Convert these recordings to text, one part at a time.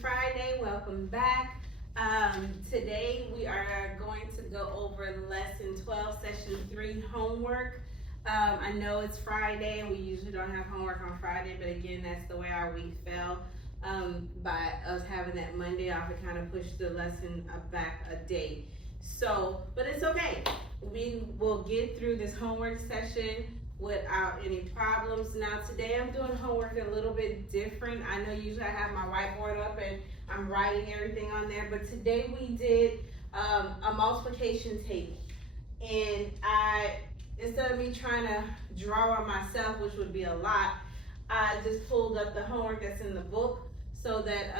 Friday. Welcome back. Today we are going to go over lesson 12, session 3 homework. I know it's Friday and we usually don't have homework on Friday, but again, that's the way our week fell. By us having that Monday off, it kind of pushed the lesson back a day. So, but it's okay. We will get through this homework session without any problems. Now today I'm doing homework a little bit different. I know usually I have my whiteboard up and I'm writing everything on there, but today we did a multiplication table. And instead of me trying to draw on myself, which would be a lot, I just pulled up the homework that's in the book so that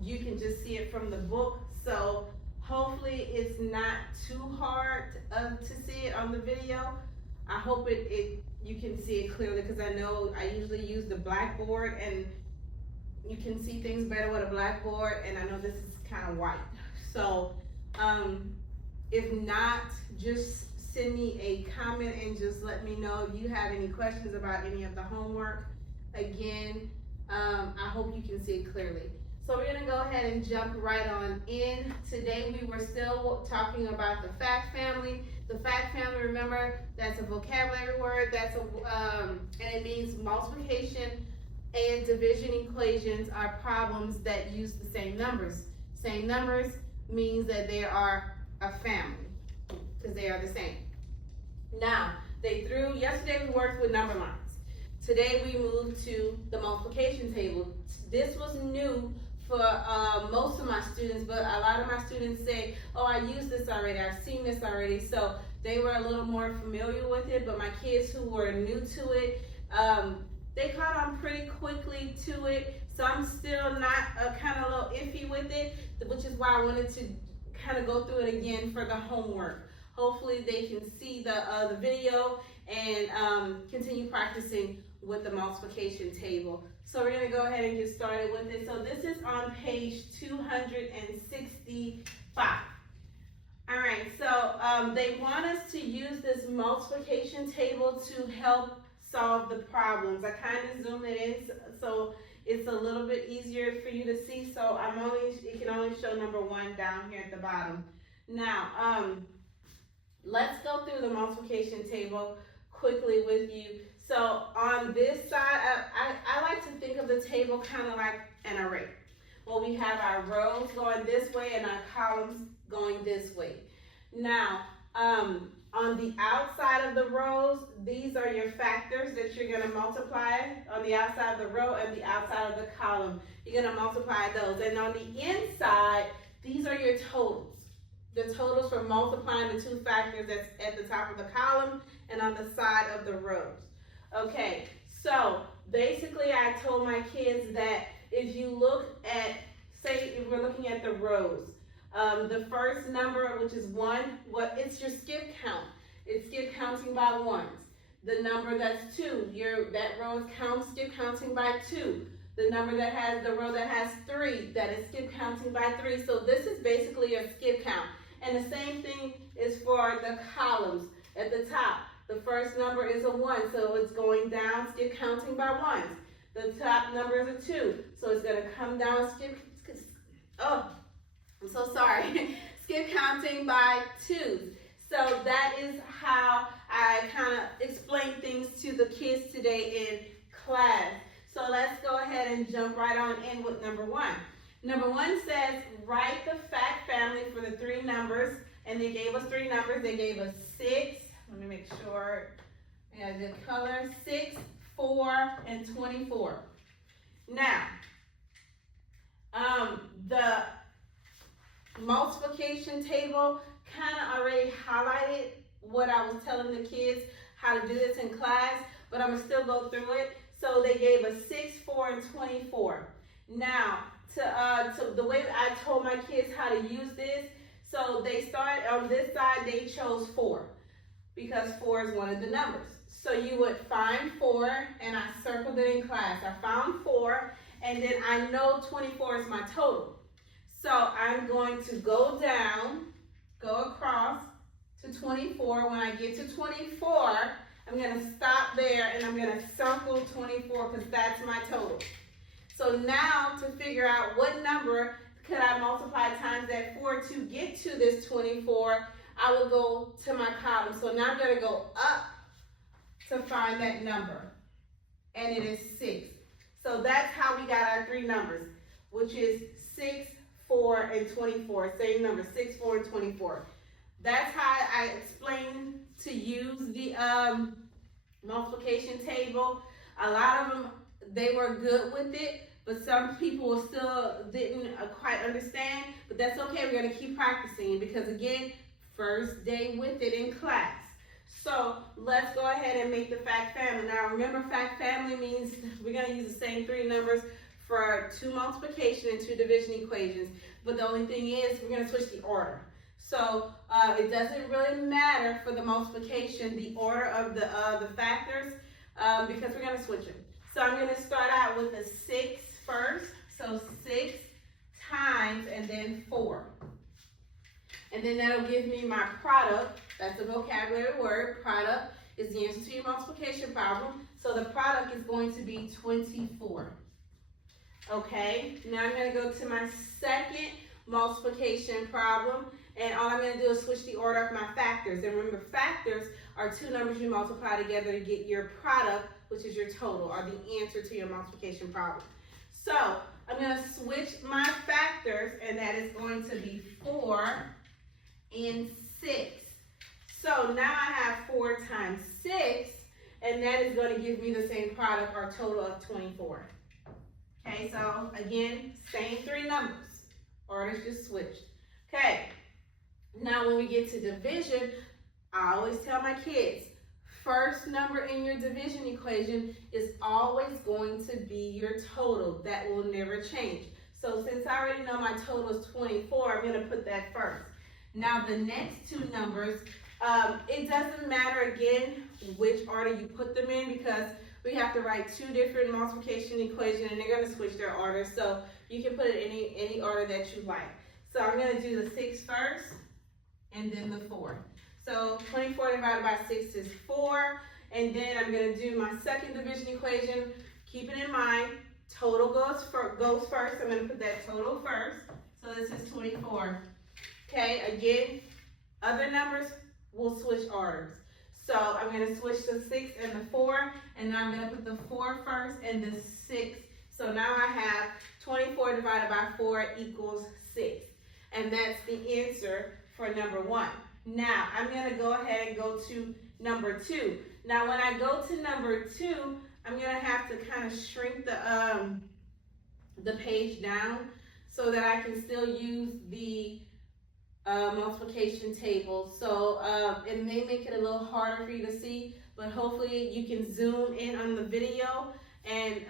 you can just see it from the book. So hopefully it's not too hard to see it on the video. I hope you can see it clearly, because I know I usually use the blackboard and you can see things better with a blackboard, and I know this is kind of white. So if not, just send me a comment and just let me know if you have any questions about any of the homework. Again, I hope you can see it clearly. So we're gonna go ahead and jump right on in. Today we were still talking about the fact family. The fact family, remember, that's a vocabulary word. And it means multiplication and division equations are problems that use the same numbers. Same numbers means that they are a family, because they are the same. Now, yesterday we worked with number lines. Today we moved to the multiplication table. This was new for most of my students, but a lot of my students say, oh, I used this already, I've seen this already. So they were a little more familiar with it, but my kids who were new to it, they caught on pretty quickly to it. So I'm still not kind of a little iffy with it, which is why I wanted to kind of go through it again for the homework. Hopefully they can see the video and continue practicing with the multiplication table. So we're gonna go ahead and get started with it. So this is on page 265. All right, so they want us to use this multiplication table to help solve the problems. I kind of zoomed it in so it's a little bit easier for you to see. So it can only show number 1 down here at the bottom. Now, let's go through the multiplication table quickly with you. So on this side, I like to think of the table kind of like an array. Well, we have our rows going this way and our columns going this way. Now, on the outside of the rows, these are your factors that you're going to multiply on the outside of the row and the outside of the column. You're going to multiply those. And on the inside, these are your totals. The totals for multiplying the two factors that's at the top of the column and on the side of the rows. Okay, so basically I told my kids that if you look at, say if we're looking at the rows, the first number, which is 1, it's your skip count. It's skip counting by ones. The number that's 2, that row is skip counting by 2. The number that has, the row that has 3, that is skip counting by 3. So this is basically a skip count. And the same thing is for the columns at the top. The first number is a 1, so it's going down, skip counting by ones. The top number is a 2, so it's going to come down, I'm so sorry, skip counting by 2s. So that is how I kind of explain things to the kids today in class. So let's go ahead and jump right on in with number 1. Number 1 says, write the fact family for the 3 numbers, and they gave us 3 numbers. They gave us 6. Let me make sure I got a good color. 6, 4, and 24. Now, the multiplication table kind of already highlighted what I was telling the kids how to do this in class, but I'm going to still go through it. So they gave us 6, 4, and 24. Now, to the way I told my kids how to use this, so they started on this side, they chose 4. Because 4 is one of the numbers. So you would find 4, and I circled it in class. I found 4, and then I know 24 is my total. So I'm going to go down, go across to 24. When I get to 24, I'm going to stop there, and I'm going to circle 24 because that's my total. So now to figure out what number could I multiply times that 4 to get to this 24, I would go to my column. So now I'm going to go up to find that number, and it is 6. So that's how we got our 3 numbers, which is 6, 4, and 24. Same number, 6, 4, and 24. That's how I explained to use the multiplication table. A lot of them, they were good with it, but some people still didn't quite understand. But that's okay, we're gonna keep practicing because again, first day with it in class. So let's go ahead and make the fact family. Now remember, fact family means we're gonna use the same 3 numbers for 2 multiplication and 2 division equations. But the only thing is we're gonna switch the order. So it doesn't really matter for the multiplication, the order of the factors, because we're gonna switch them. So I'm gonna start out with the 6 first. So 6 times and then 4. And then that'll give me my product. That's a vocabulary word. Product is the answer to your multiplication problem. So the product is going to be 24. Okay, now I'm going to go to my second multiplication problem. And all I'm going to do is switch the order of my factors. And remember, factors are 2 numbers you multiply together to get your product, which is your total, or the answer to your multiplication problem. So I'm going to switch my factors, and that is going to be 4 and 6. So now I have 4 times 6, and that is going to give me the same product, or total of 24. Okay, so again, same 3 numbers. Orders just switched. Okay, now when we get to division, I always tell my kids, first number in your division equation is always going to be your total. That will never change. So since I already know my total is 24, I'm going to put that first. Now the next 2 numbers, it doesn't matter again which order you put them in, because we have to write 2 different multiplication equations and they're going to switch their order. So you can put it in any order that you like. So I'm going to do the 6 first and then the 4. So 24 divided by 6 is 4. And then I'm going to do my second division equation. Keeping in mind, total goes first. I'm going to put that total first. So this is 24. Okay, again, other numbers will switch orders. So I'm going to switch the 6 and the 4, and now I'm going to put the 4 first and the 6. So now I have 24 divided by 4 equals 6. And that's the answer for number 1. Now I'm going to go ahead and go to number 2. Now when I go to number 2, I'm going to have to kind of shrink the page down so that I can still use the multiplication table. So it may make it a little harder for you to see, but hopefully you can zoom in on the video, and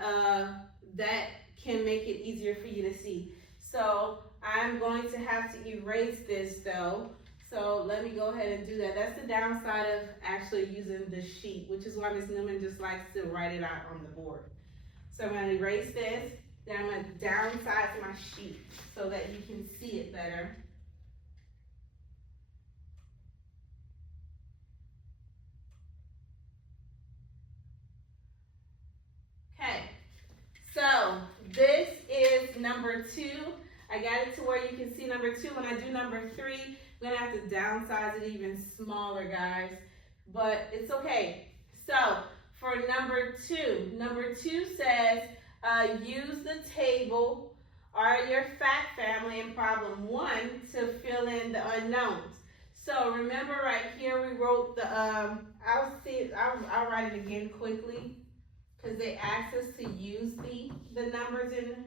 that can make it easier for you to see. So I'm going to have to erase this though. So let me go ahead and do that. That's the downside of actually using the sheet, which is why Ms. Newman just likes to write it out on the board. So I'm going to erase this. Then I'm going to downsize my sheet so that you can see it better. Okay, so this is number 2. I got it to where you can see number 2. When I do number 3, I'm going to have to downsize it even smaller, guys. But it's okay. So for number 2 says use the table or your fact family in problem 1 to fill in the unknowns. So remember right here we wrote the, I'll write it again quickly, because they asked us to use the numbers in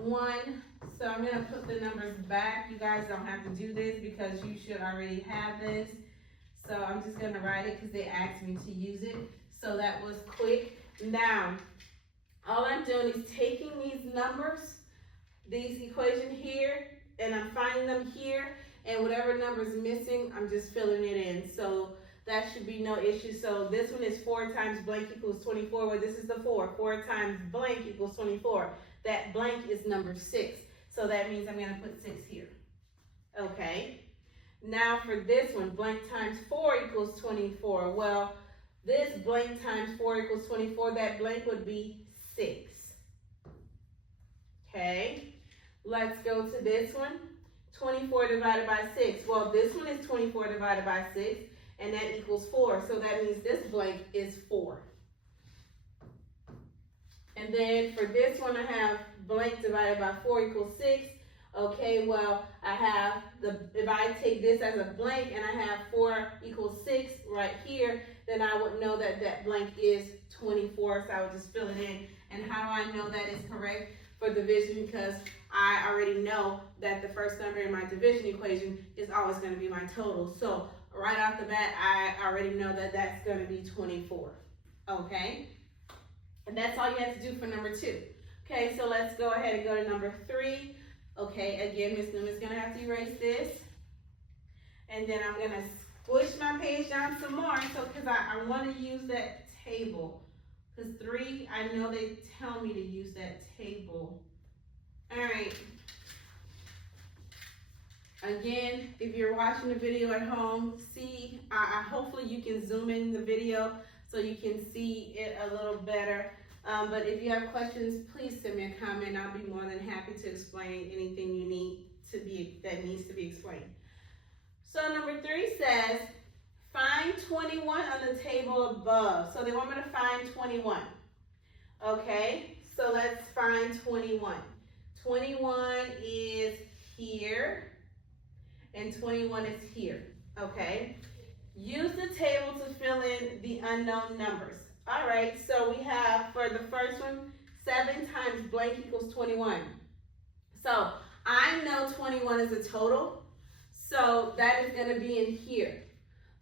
1. So I'm going to put the numbers back. You guys don't have to do this because you should already have this. So I'm just going to write it because they asked me to use it. So that was quick. Now, all I'm doing is taking these numbers, these equations here, and I'm finding them here. And whatever number is missing, I'm just filling it in. So that should be no issue. So this one is 4 times blank equals 24. Well, this is the 4. 4 times blank equals 24. That blank is number 6. So that means I'm going to put 6 here. Okay. Now for this one, blank times 4 equals 24. Well, this blank times 4 equals 24. That blank would be 6. Okay, let's go to this one. 24 divided by 6. Well, this one is 24 divided by 6, and that equals 4. So that means this blank is 4. And then for this one, I have blank divided by 4 equals 6. Okay, well, I have if I take this as a blank and I have 4 equals 6 right here, then I would know that that blank is 24. So I would just fill it in. And how do I know that is correct for division? Because I already know that the first number in my division equation is always going to be my total. So right off the bat, I already know that that's going to be 24. Okay? And that's all you have to do for number 2. Okay, so let's go ahead and go to number 3. Okay, again, Ms. Newman's going to have to erase this. And then I'm going to squish my page down some more because I want to use that table. Because 3, I know they tell me to use that table. All right. Again, if you're watching the video at home, see, hopefully you can zoom in the video so you can see it a little better. But if you have questions, please send me a comment. I'll be more than happy to explain anything you need that needs to be explained. So number 3 says, find 21 on the table above. So they want me to find 21. Okay, so let's find 21. 21 is here, and 21 is here. Okay, use the table to fill in the unknown numbers. All right, so we have for the first one, 7 times blank equals 21. So I know 21 is a total, so that is going to be in here.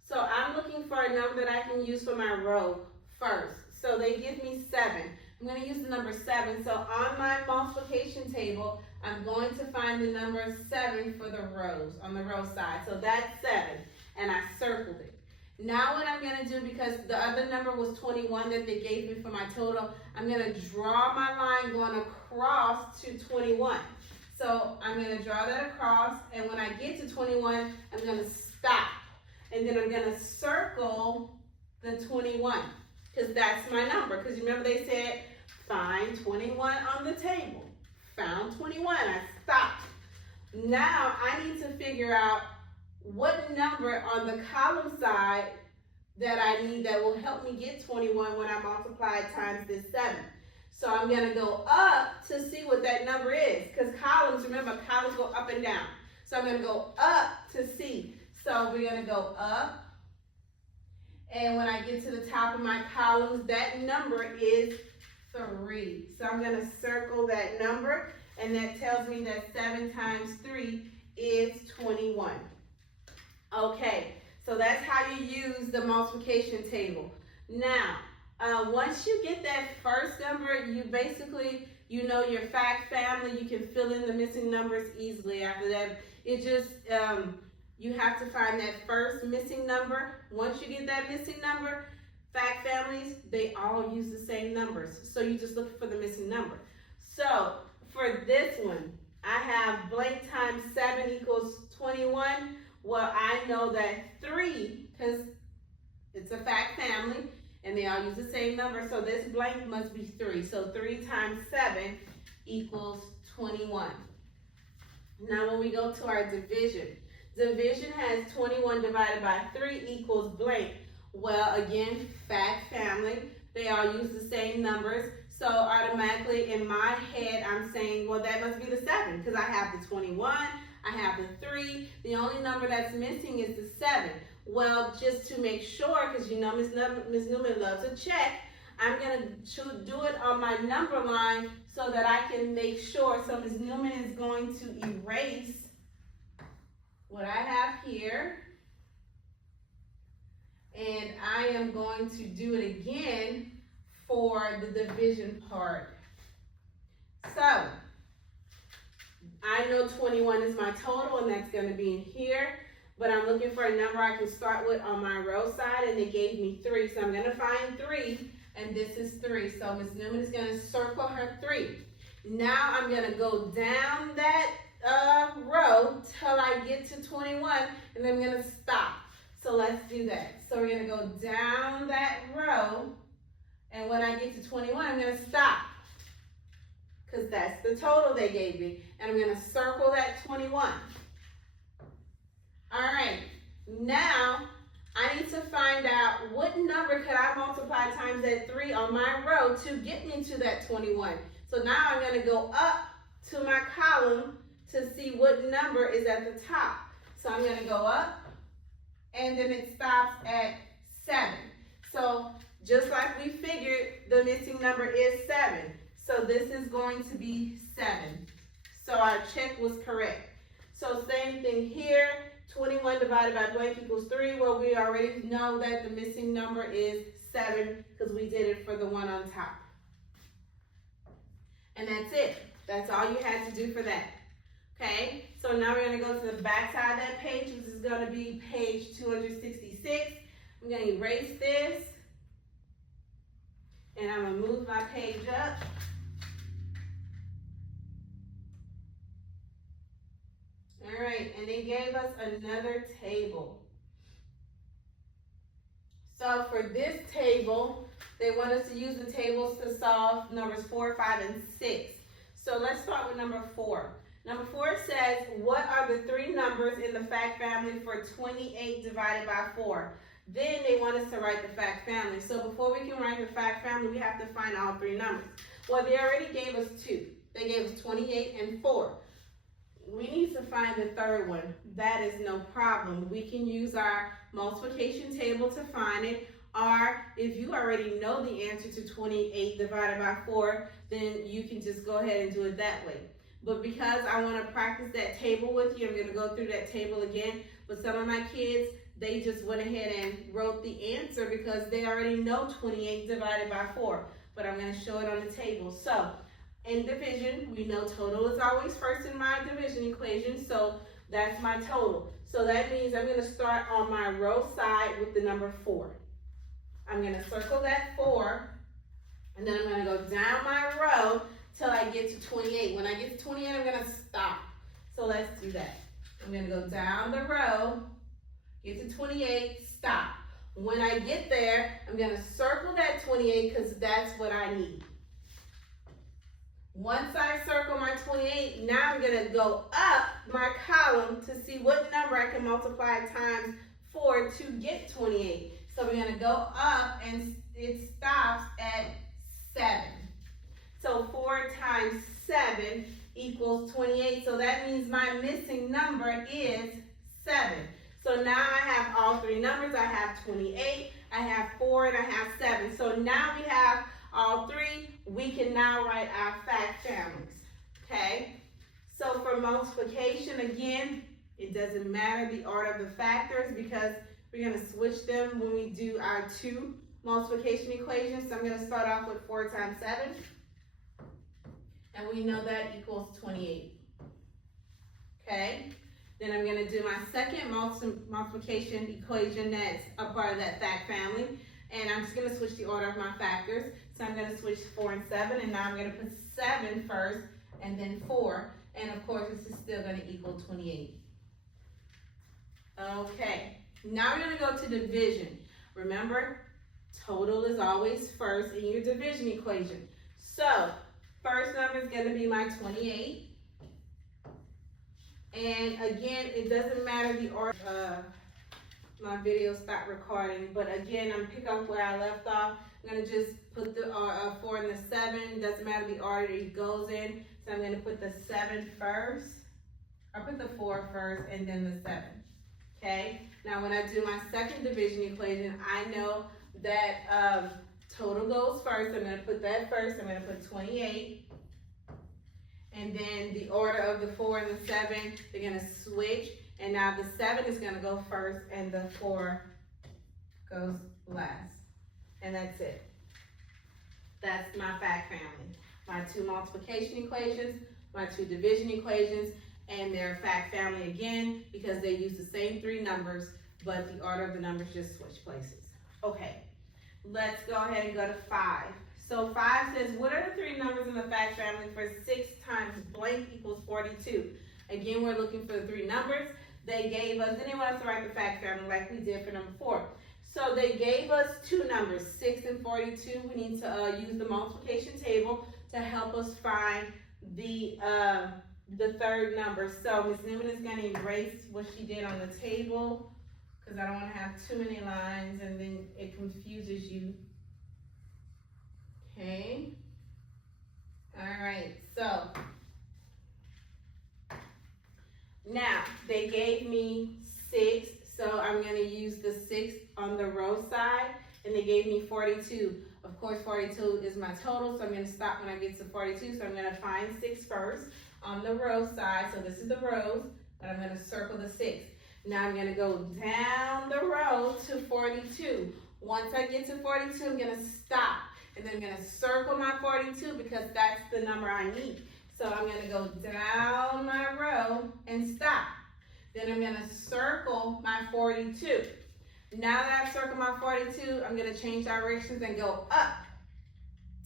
So I'm looking for a number that I can use for my row first. So they give me 7. I'm going to use the number 7. So on my multiplication table, I'm going to find the number 7 for the rows, on the row side. So that's 7, and I circled it. Now what I'm going to do, because the other number was 21 that they gave me for my total, I'm going to draw my line going across to 21. So I'm going to draw that across, and when I get to 21, I'm going to stop. And then I'm going to circle the 21, because that's my number. Because remember they said, find 21 on the table. Found 21, I stopped. Now I need to figure out what number on the column side that I need that will help me get 21 when I multiply it times this 7. So I'm going to go up to see what that number is, because columns, remember, columns go up and down. So I'm going to go up to see. So we're going to go up, and when I get to the top of my columns, that number is 3. So I'm going to circle that number, and that tells me that 7 times 3 is 21. Okay, so that's how you use the multiplication table. Now, once you get that first number, you know your fact family. You can fill in the missing numbers easily. After that, it just, you have to find that first missing number. Once you get that missing number, fact families, they all use the same numbers. So you just look for the missing number. So for this one, I have blank times 7 equals 21. Well, I know that 3, because it's a fact family, and they all use the same number, so this blank must be 3. So 3 times 7 equals 21. Now when we go to our division, division has 21 divided by 3 equals blank. Well, again, fact family, they all use the same numbers. So automatically in my head, I'm saying, well, that must be the 7, because I have the 21, I have the 3. The only number that's missing is the 7. Well, just to make sure, because you know Ms. Newman loves to check, I'm going to do it on my number line so that I can make sure. So Ms. Newman is going to erase what I have here. And I am going to do it again for the division part. So I know 21 is my total, and that's going to be in here. But I'm looking for a number I can start with on my row side, and they gave me 3. So I'm going to find 3, and this is 3. So Ms. Newman is going to circle her 3. Now I'm going to go down that row till I get to 21, and then I'm going to stop. So let's do that. So we're going to go down that row, and when I get to 21, I'm going to stop. because that's the total they gave me. And I'm gonna circle that 21. All right, now I need to find out what number could I multiply times that 3 on my row to get me to that 21. So now I'm gonna go up to my column to see what number is at the top. So I'm gonna go up, and then it stops at 7. So just like we figured, the missing number is 7. So this is going to be 7. So our check was correct. So same thing here, 21 divided by blank equals 3. Well, we already know that the missing number is 7 because we did it for the one on top. And that's it. That's all you had to do for that. Okay, so now we're going to go to the back side of that page, which is going to be page 266. I'm going to erase this. And I'm going to move my page up. All right, and they gave us another table. So for this table, they want us to use the tables to solve numbers 4, 5, and 6. So let's start with number 4. Number 4 says, what are the 3 numbers in the fact family for 28 divided by 4? Then they want us to write the fact family. So before we can write the fact family, we have to find all 3 numbers. Well, they already gave us 2. They gave us 28 and 4. We need to find the third one. That is no problem. We can use our multiplication table to find it. Or if you already know the answer to 28 divided by 4, then you can just go ahead and do it that way. But because I want to practice that table with you, I'm going to go through that table again. But some of my kids, they just went ahead and wrote the answer because they already know 28 divided by 4. But I'm going to show it on the table. So in division, we know total is always first in my division equation. So that's my total. So that means I'm going to start on my row side with the number 4. I'm going to circle that 4. And then I'm going to go down my row till I get to 28. When I get to 28, I'm going to stop. So let's do that. I'm going to go down the row, get to 28, stop. When I get there, I'm going to circle that 28 because that's what I need. Once I circle my 28, now I'm going to go up my column to see what number I can multiply times 4 to get 28. So we're going to go up and it stops at 7. So 4 times 7 equals 28. So that means my missing number is 7. So now I have all 3 numbers. I have 28, I have 4, and I have 7. So now we have all 3. We can now write our fact families. Okay? So for multiplication, again, it doesn't matter the order of the factors because we're going to switch them when we do our 2 multiplication equations. So I'm going to start off with 4 times 7. And we know that equals 28. Okay? Then I'm going to do my second multiplication equation that's a part of that fact family. And I'm just going to switch the order of my factors. So I'm going to switch 4 and 7. And now I'm going to put 7 first and then 4. And of course, this is still going to equal 28. Okay. Now we're going to go to division. Remember, total is always first in your division equation. So first number is going to be my 28. And again, it doesn't matter the order. My video stopped recording, but again, I'm picking up where I left off. I'm going to just put the 4 and the 7. It doesn't matter the order it goes in. So I'm going to put the 7 first. I'll put the 4 first and then the 7. Okay? Now, when I do my second division equation, I know that total goes first. I'm going to put that first. I'm going to put 28. And then the order of the 4 and the 7, they're going to switch. And now the 7 is going to go first and the 4 goes last. And that's it. That's my fact family. My 2 multiplication equations, my 2 division equations, and their fact family again because they use the same 3 numbers, but the order of the numbers just switch places. Okay, let's go ahead and go to 5. So 5 says, what are the 3 numbers in the fact family for 6 times blank equals 42? Again, we're looking for the 3 numbers. They gave us, then they want us to write the fact family like we did for number 4. So they gave us 2 numbers, 6 and 42. We need to use the multiplication table to help us find the third number. So Ms. Newman is going to erase what she did on the table because I don't want to have too many lines and then it confuses you. Okay. All right. So now they gave me 6, so I'm going to use the 6 on the row side, and they gave me 42. Of course, 42 is my total, so I'm going to stop when I get to 42. So I'm going to find 6 first on the row side. So this is the rows, but I'm going to circle the 6. Now I'm going to go down the row to 42. Once I get to 42, I'm going to stop, and then I'm going to circle my 42 because that's the number I need. So I'm going to go down my row and stop. Then I'm going to circle my 42. Now that I've circled my 42, I'm going to change directions and go up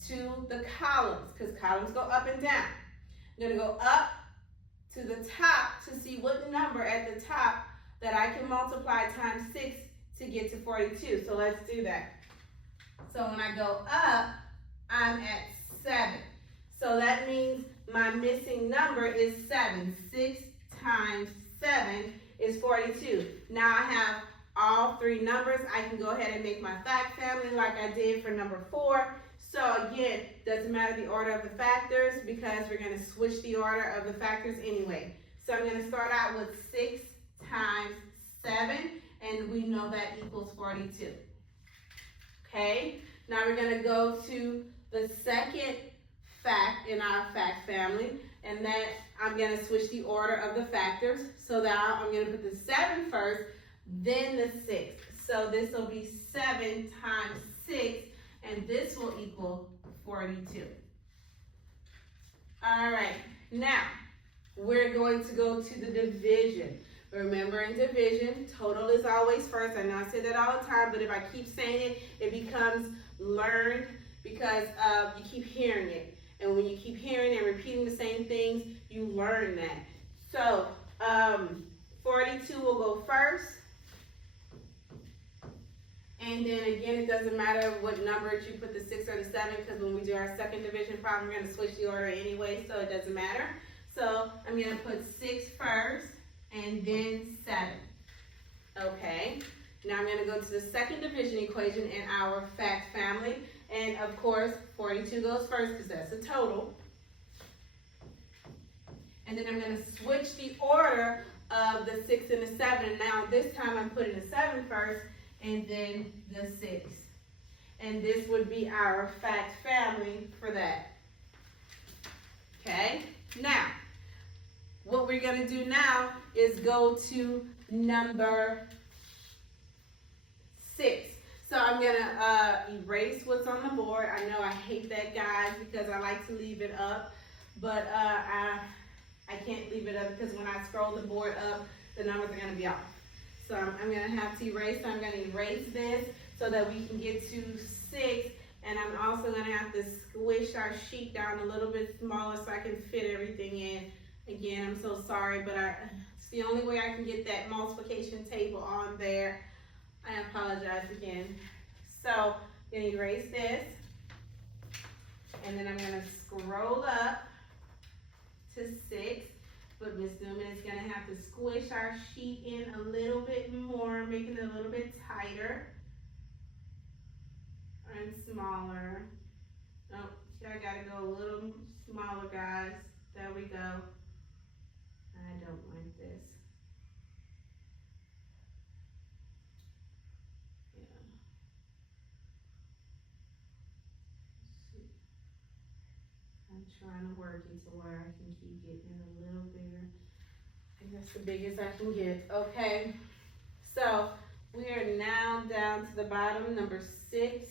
to the columns because columns go up and down. I'm going to go up to the top to see what number at the top that I can multiply times 6 to get to 42. So let's do that. So when I go up, I'm at 7. So that means my missing number is 7. 6 times 7 is 42. Now I have all 3 numbers. I can go ahead and make my fact family like I did for number 4. So again, doesn't matter the order of the factors because we're going to switch the order of the factors anyway. So I'm going to start out with 6 times 7, and we know that equals 42. Okay, now we're going to go to the second fact in our fact family, and then I'm going to switch the order of the factors. So now I'm going to put the 7 first, then the 6. So this will be 7 times 6, and this will equal 42. All right, now we're going to go to the division. Remember, in division, total is always first. I know I say that all the time, but if I keep saying it, it becomes learned because you keep hearing it. And when you keep hearing and repeating the same things, you learn that. So 42 will go first. And then again, it doesn't matter what number you put the 6 or the 7, because when we do our second division problem, we're going to switch the order anyway, so it doesn't matter. So I'm going to put 6 first and then 7. Okay. Now I'm going to go to the second division equation in our fact family. And of course, 42 goes first because that's the total. And then I'm going to switch the order of the 6 and the 7. Now this time I'm putting the 7 first and then the 6. And this would be our fact family for that. Okay? Now, what we're going to do now is go to number 6. So I'm going to erase what's on the board. I know I hate that, guys, because I like to leave it up. But I can't leave it up because when I scroll the board up, the numbers are going to be off. So I'm going to have to erase. So I'm going to erase this so that we can get to 6. And I'm also going to have to squish our sheet down a little bit smaller so I can fit everything in. Again, I'm so sorry, but it's the only way I can get that multiplication table on there. I apologize again. So I'm going to erase this. And then I'm going to scroll up to 6. But Ms. Newman is going to have to squish our sheet in a little bit more, making it a little bit tighter and smaller. Oh, I got to go a little smaller, guys. There we go. I don't like this. I'm trying to work it to where I can keep getting it a little bigger. I think that's the biggest I can get. Okay, so we are now down to the bottom, number 6.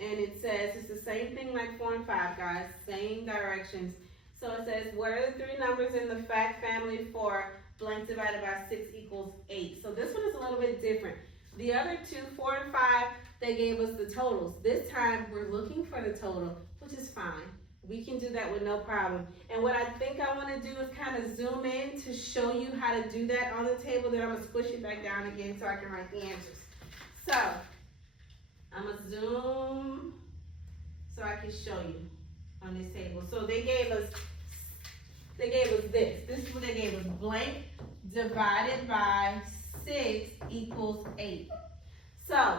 And it says, it's the same thing like 4 and 5, guys, same directions. So it says, what are the 3 numbers in the fact family for blank divided by 6 equals 8? So this one is a little bit different. The other 2, 4 and 5, they gave us the totals. This time we're looking for the total, which is fine. We can do that with no problem. And what I think I want to do is kind of zoom in to show you how to do that on the table. Then I'm going to squish it back down again so I can write the answers. So I'm going to zoom so I can show you on this table. So they gave us this. This is what they gave us. Blank divided by 6 equals 8. So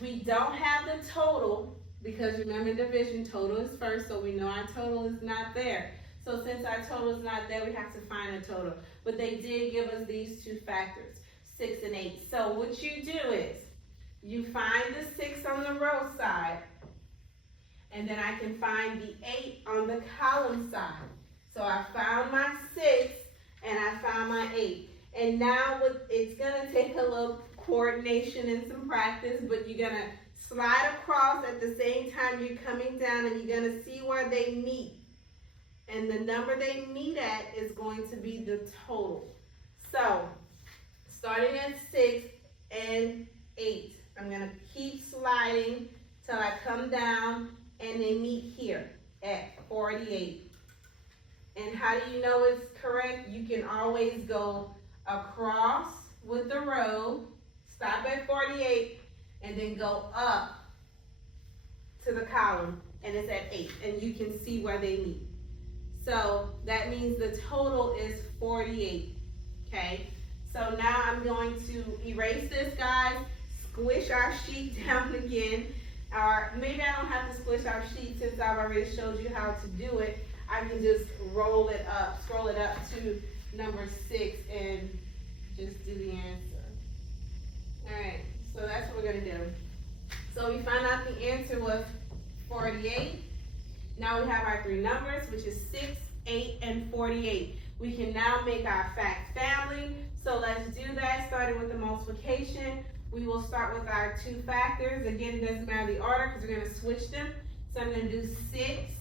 we don't have the total because remember division, total is first, so we know our total is not there. So since our total is not there, we have to find a total. But they did give us these two factors, 6 and 8. So what you do is, you find the 6 on the row side, and then I can find the 8 on the column side. So I found my 6, and I found my 8. And now it's gonna take a little coordination and some practice, but you're gonna slide across at the same time you're coming down, and you're gonna see where they meet. And the number they meet at is going to be the total. So, starting at 6 and 8, I'm gonna keep sliding till I come down and they meet here at 48. And how do you know it's correct? You can always go across with the row, stop at 48, and then go up to the column, and it's at 8, and you can see where they meet. So that means the total is 48, okay? So now I'm going to erase this, guys, squish our sheet down again, or maybe I don't have to squish our sheet since I've already showed you how to do it. I can just roll it up, scroll it up to number 6 and just do the answer. All right, so that's what we're gonna do. So we found out the answer was 48. Now we have our 3 numbers, which is 6, 8, and 48. We can now make our fact family. So let's do that, starting with the multiplication. We will start with our 2 factors. Again, it doesn't matter the order because we're gonna switch them. So I'm gonna do 6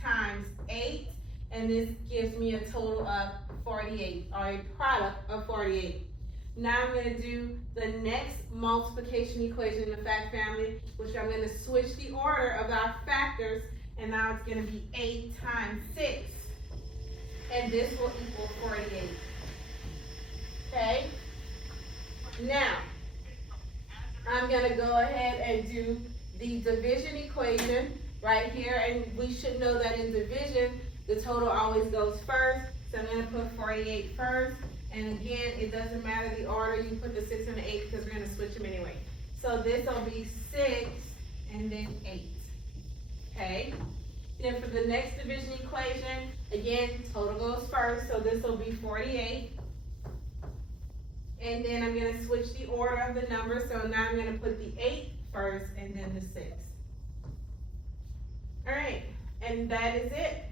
times 8, and this gives me a total of 48, or a product of 48. Now I'm gonna do the next multiplication equation in the fact family, which I'm gonna switch the order of our factors, and now it's gonna be 8 times 6, and this will equal 48. Okay? Now, I'm gonna go ahead and do the division equation right here, and we should know that in division, the total always goes first, so I'm gonna put 48 first, and again, it doesn't matter the order, you put the 6 and the 8 because we're gonna switch them anyway. So this will be 6 and then 8, okay? Then for the next division equation, again, total goes first, so this will be 48. And then I'm gonna switch the order of the numbers, so now I'm gonna put the 8 first and then the 6. All right, and that is it.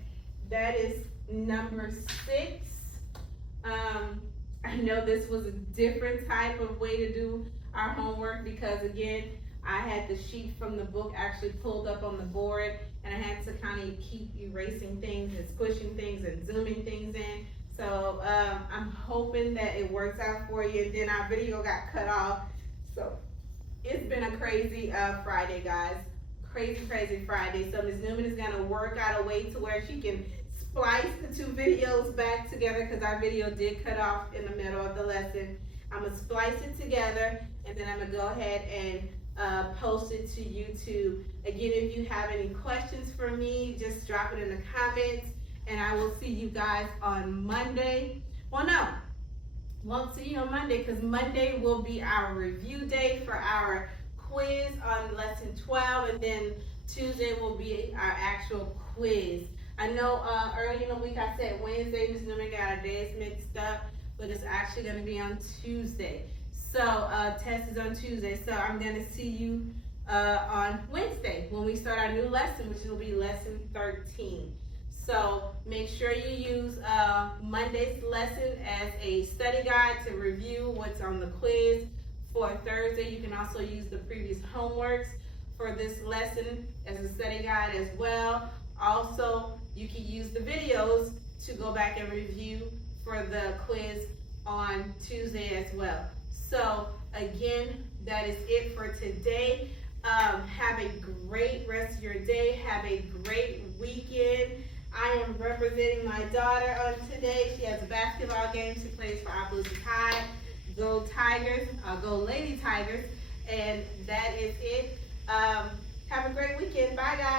That is number 6. I know this was a different type of way to do our homework because again, I had the sheet from the book actually pulled up on the board, and I had to kind of keep erasing things and squishing things and zooming things in. So I'm hoping that it works out for you. And then our video got cut off. So it's been a crazy Friday, guys. Crazy Friday. So Ms. Newman is gonna work out a way to where she can splice the 2 videos back together because our video did cut off in the middle of the lesson. I'm gonna splice it together, and then I'm gonna go ahead and post it to YouTube. Again, if you have any questions for me, just drop it in the comments, and I will see you guys on Monday. Well, no, won't see you on Monday because Monday will be our review day for our quiz on lesson 12, and then Tuesday will be our actual quiz. I know early in the week I said Wednesday, Ms. Newman got our days mixed up, but it's actually gonna be on Tuesday. So test is on Tuesday, so I'm gonna see you on Wednesday when we start our new lesson, which will be lesson 13. So make sure you use Monday's lesson as a study guide to review what's on the quiz. For Thursday, you can also use the previous homeworks for this lesson as a study guide as well. Also, you can use the videos to go back and review for the quiz on Tuesday as well. So again, that is it for today. Have a great rest of your day. Have a great weekend. I am representing my daughter on today. She has a basketball game. She plays for Opelousas High. Go Tigers, go Lady Tigers. And that is it. Have a great weekend. Bye, guys.